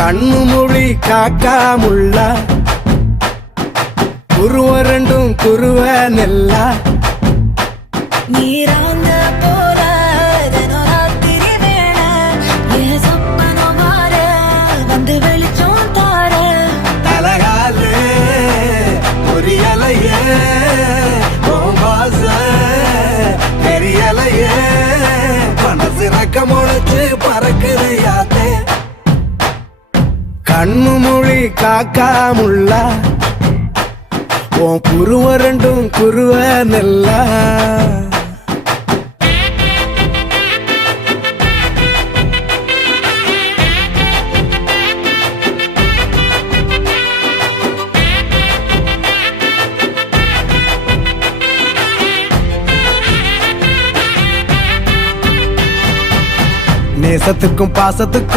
கண்ணு மொழி காக்காமுள்ள குருவ ரெண்டும் குருவ நெல்லா நீராங்க போல ராத்திரி வேண என் சொப்பனம் மாற வந்து வெளிச்சம் தார தலகாலே பொரியலையே வாச பெரியலையே மனசு ரக்க முளைச்சு பறக்குது யாத்தே கண்ணு மொழி காக்காமுள்ள உன் குருவ ரெண்டும் குருவ நெல்லா நேசத்துக்கும் பாசத்துக்கும்